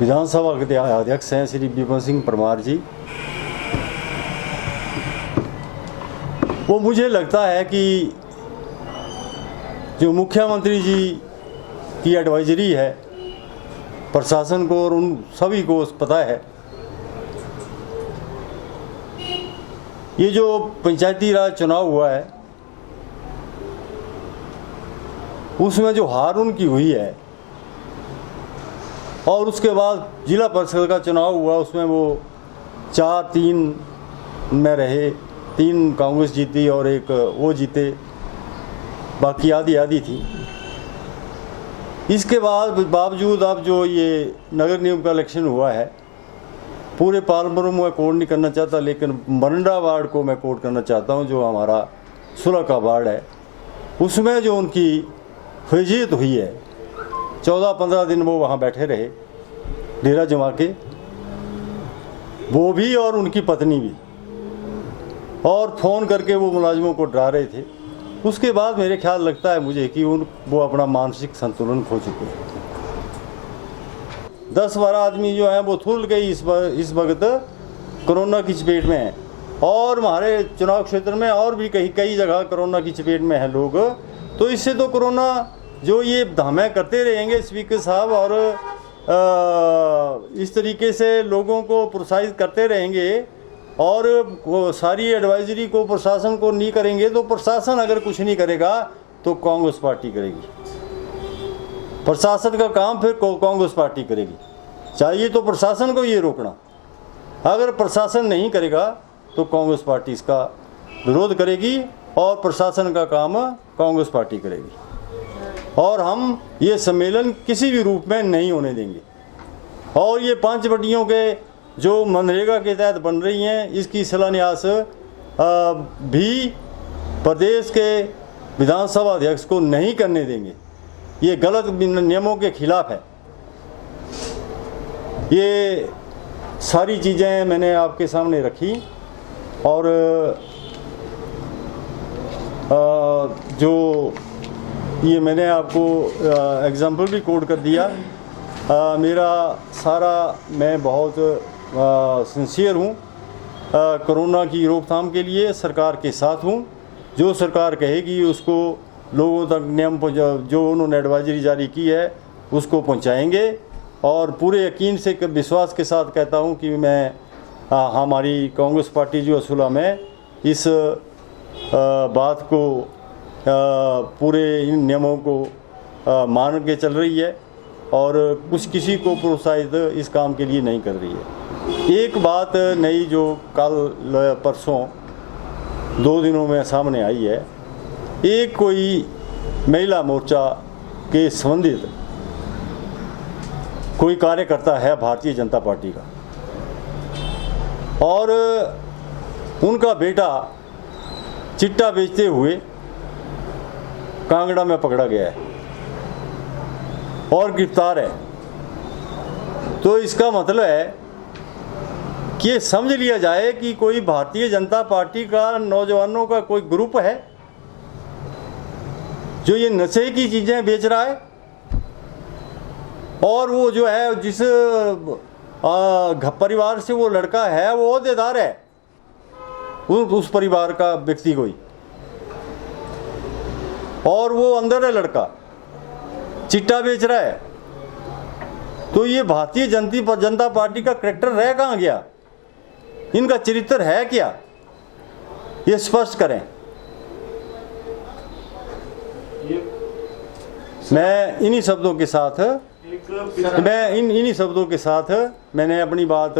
विधानसभा के अध्यक्ष हैं श्री विपिन सिंह परमार जी, वो मुझे लगता है कि जो मुख्यमंत्री जी की एडवाइजरी है प्रशासन को और उन सभी को पता है, ये जो पंचायती राज चुनाव हुआ है उसमें जो हार उनकी हुई है और उसके बाद जिला परिषद का चुनाव हुआ उसमें वो 4-3 में रहे, 3 कांग्रेस जीती और 1 वो जीते, बाकी आधी थी। इसके बावजूद अब जो ये नगर निगम का इलेक्शन हुआ है, पूरे पालमपुर में कोड नहीं करना चाहता, लेकिन मरंडा वार्ड को मैं कोड करना चाहता हूँ, जो हमारा सुलह का वार्ड है, उसमें जो उनकी फजीयत हुई है, 14-15 दिन वो वहाँ बैठे रहे डेरा जमा के, वो भी और उनकी पत्नी भी, और फ़ोन करके वो मुलाजिमों को डरा रहे थे। उसके बाद मेरे ख्याल लगता है मुझे कि वो अपना मानसिक संतुलन खो चुके हैं। 10-12 आदमी जो हैं वो थुल गई इस वक्त कोरोना की चपेट में हैं, और हमारे चुनाव क्षेत्र में और भी कई जगह कोरोना की चपेट में हैं लोग। तो इससे तो कोरोना जो ये धामें करते रहेंगे स्पीकर साहब और इस तरीके से लोगों को प्रोत्साहित करते रहेंगे और सारी एडवाइजरी को प्रशासन को नहीं करेंगे, तो प्रशासन अगर कुछ नहीं करेगा तो कांग्रेस पार्टी करेगी। प्रशासन का काम फिर कांग्रेस पार्टी करेगी। चाहिए तो प्रशासन को ये रोकना, अगर प्रशासन नहीं करेगा तो कांग्रेस पार्टी इसका विरोध करेगी और प्रशासन का काम कांग्रेस पार्टी करेगी, और हम ये सम्मेलन किसी भी रूप में नहीं होने देंगे। और ये 5 पट्टियों के जो मनरेगा के तहत बन रही हैं, इसकी शिलान्यास भी प्रदेश के विधानसभा अध्यक्ष को नहीं करने देंगे। ये गलत नियमों के खिलाफ है। ये सारी चीज़ें मैंने आपके सामने रखी, और जो ये मैंने आपको एग्जाम्पल भी कोड कर दिया। मेरा सारा, मैं बहुत सिंसियर हूँ, कोरोना की रोकथाम के लिए सरकार के साथ हूँ। जो सरकार कहेगी उसको लोगों तक नियम जो उन्होंने एडवाइजरी जारी की है उसको पहुँचाएंगे, और पूरे यकीन से विश्वास के साथ कहता हूँ कि मैं हमारी कांग्रेस पार्टी जो सुलह में इस बात को पूरे इन नियमों को मान के चल रही है और किसी को प्रोत्साहित इस काम के लिए नहीं कर रही है। एक बात नई जो कल परसों 2 दिनों में सामने आई है, एक कोई महिला मोर्चा के संबंधित कोई कार्यकर्ता है भारतीय जनता पार्टी का, और उनका बेटा चिट्टा बेचते हुए कांगड़ा में पकड़ा गया है और गिरफ्तार है। तो इसका मतलब है कि ये समझ लिया जाए कि कोई भारतीय जनता पार्टी का नौजवानों का कोई ग्रुप है जो ये नशे की चीज़ें बेच रहा है, और वो जो है जिस परिवार से वो लड़का है वो ओहदेदार है उस परिवार का व्यक्ति कोई, और वो अंदर है लड़का चिट्टा बेच रहा है। तो ये भारतीय जनता पार्टी का कैरेक्टर रह कहाँ गया? इनका चरित्र है क्या? ये स्पष्ट करें। मैं इन्हीं शब्दों के साथ मैंने अपनी बात